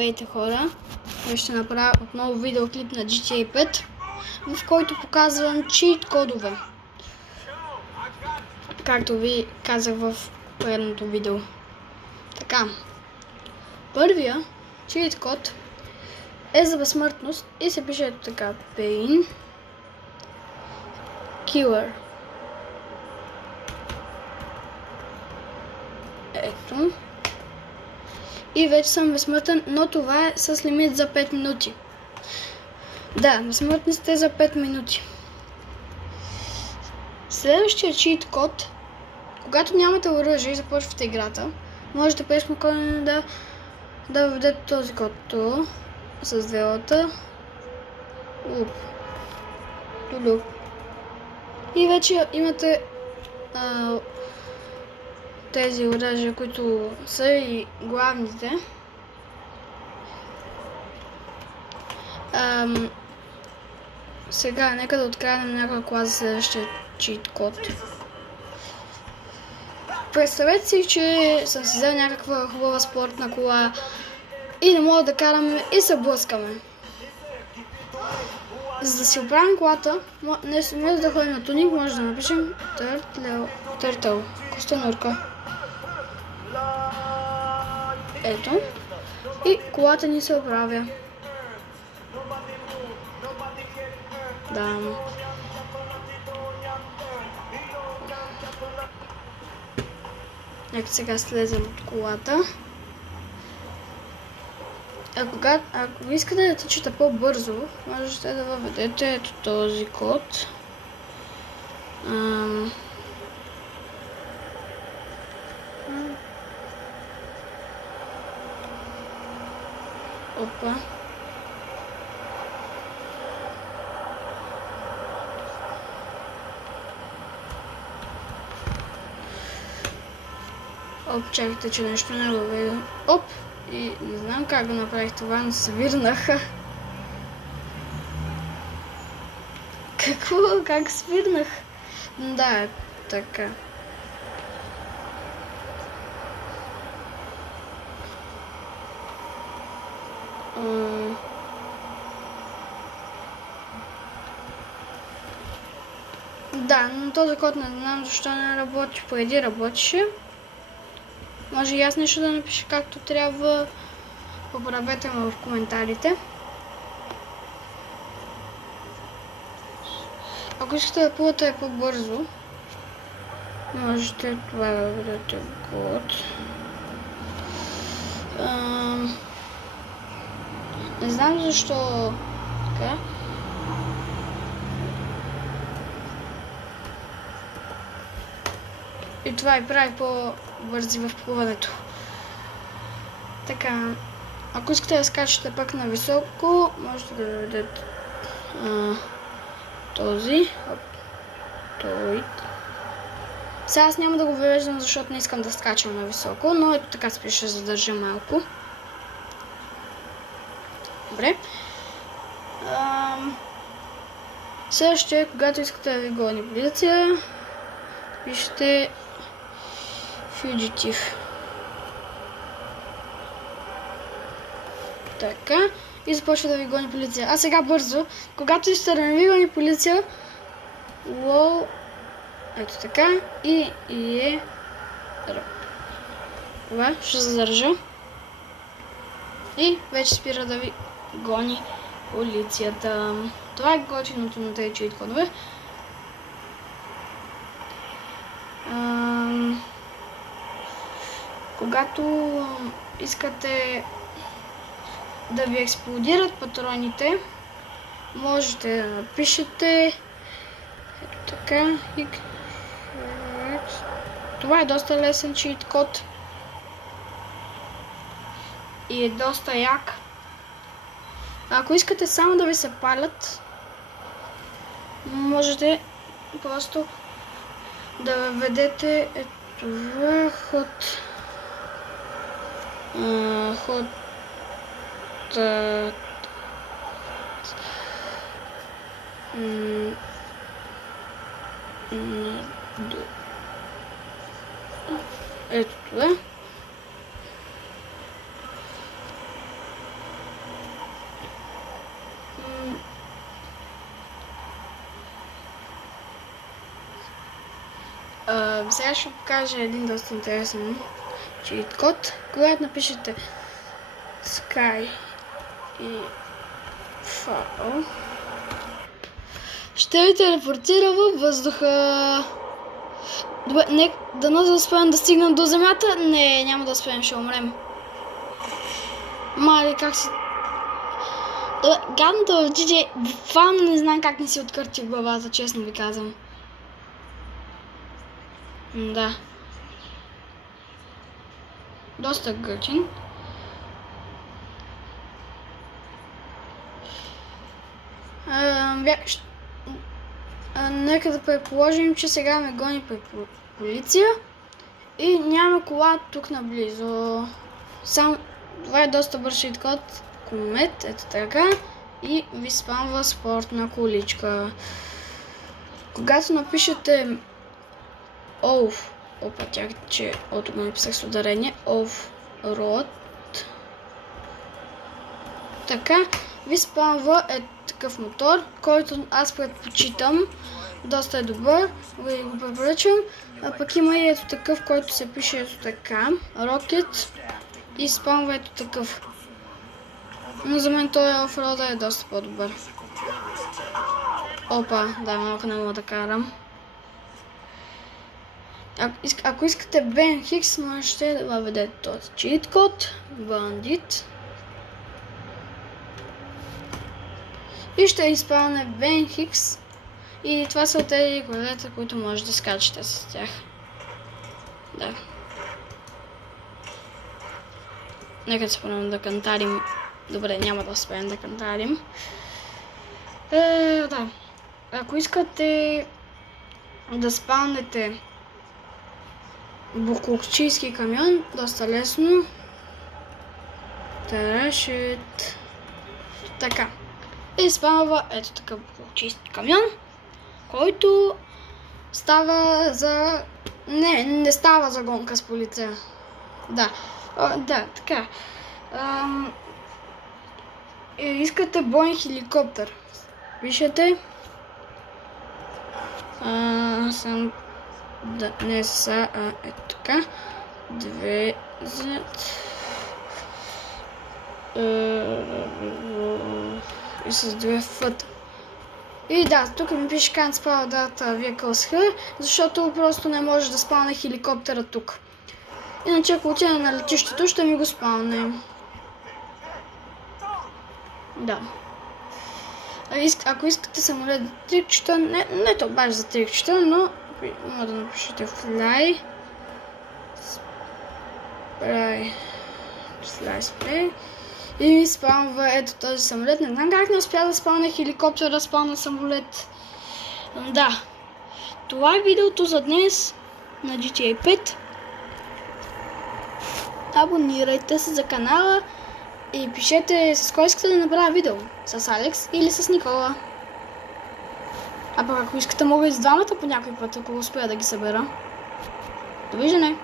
Здравейте хора! Ще направя отново видеоклип на GTA 5, в който показвам чийт кодове. Както ви казах в предното видео. Така. Първия чийт код е за безсмъртност и се пише ето така: Pain Killer. Ето. И вече съм безсмъртен, но това е с лимит за 5 минути. Да, безсмъртни сте за 5 минути. Следващия чийт код, когато нямате оръжие и започвате играта, можете преспокойно да введете този код тук, с двелата. И вече имате тези оръжия, които са и главните. Сега нека да откраднем някой кола за следващия чийт код. Представете си, че съм си взел някаква хубава спортна кола и не мога да караме и се блъскаме. За да си оправим колата, вместо да ходим на тунинг, може да напишем Turtle, костенурка. Ето. И колата ни се оправя. Да. Нека сега слезем от колата. Ако искате да тичате по-бързо, можете да въведете ето този код. Опа. Чакайте, че нещо не въведе. Оп! И не знам как го направих това, но се свирнаха. Какво? Как свирнах? Да, така. Да, но този код не знам защо не работи. Преди работеше. Може и аз нещо да напиша както трябва. Поправете ме в коментарите. Ако искате да плувате по-бързо, можете това да бъдете код. Не знам защо така. И това и прави по-бързи в плуването. Така, ако искате да скачате пък на високо, можете да въведете този. Той. Сега аз няма да го въвеждам, защото не искам да скачам на високо, но ето така се пише, задържа малко. Добре. Следващия, когато искате да ви гони полиция, пишете Fugitive. Така. И започва да ви гони полиция. А сега бързо, когато искате да не ви гони полиция, лол, ето така, и е това, ще задържа. И вече спира да ви гони полицията. Това е готиното на тези чийт кодове. Когато искате да ви експлодират патроните, можете да напишете ето така. Това е доста лесен чийт код и е доста як. Ако искате само да ви се палят, можете просто да въведете това ето това. Сега ще покажа един доста интересен чит код. Когато напишете Sky и Fall, ще ви телепортира във въздуха. Добре, дано да успеем да стигнем до земята. Не, няма да успеем, ще умрем. Мали, как си... Добре, гадното в GG, буквално не знам как не си откърти в главата, честно ви казвам. Да. Доста гъчин. Нека да предположим, че сега ме гони полиция и няма кола тук наблизо. Това е доста бърз шиткод. Комет, ето така. И ви спамва спортна количка. Когато напишете че ото го написах с ударение, Off-Road, така, ви спамва такъв мотор, който аз предпочитам. Доста е добър, ви го препоръчвам. А пък има и ето такъв, който се пише ето така, Rocket, и спамва ето такъв. Но за мен този Off-Road е доста по-добър. Опа, да, малко не мога да карам. Ако искате Ben Hicks, можете да въведете този чит код, Bandit. И ще изпълне Ben Hicks. И това са тези колелета, които може да скачате с тях. Да. Нека се спомням да кантарим. Добре, няма да успеем да кантарим. Да. Ако искате да спалнете буклукчийски камион, доста лесно. Тарашит. Така. И спамва ето такъв буклукчийски камион, който става за... Не става за гонка с полиция. Да. Да, така. Искате бойн хеликоптер. Пишете. Не са, ето така. 2Z. И с 2 фът. И да, тук ми пише Can't Spawn Data Vehicles Here, защото просто не може да спалне хеликоптера тук. Иначе ако отида на летището, ще ми го спалне. Да. Ако искате самолет за трикчета, не то баш за трикчета, но може да напишете Fly Spray и ми спамва ето този самолет. Не знам как не успя да спалне хеликоптер, да спалне самолет. Да. Това е видеото за днес на GTA 5. Абонирайте се за канала и пишете с кой искате да направя видео. С Алекс или с Никола. А пък ако искате, мога и с двамата по някой път, ако успея да ги събера. Довиждане!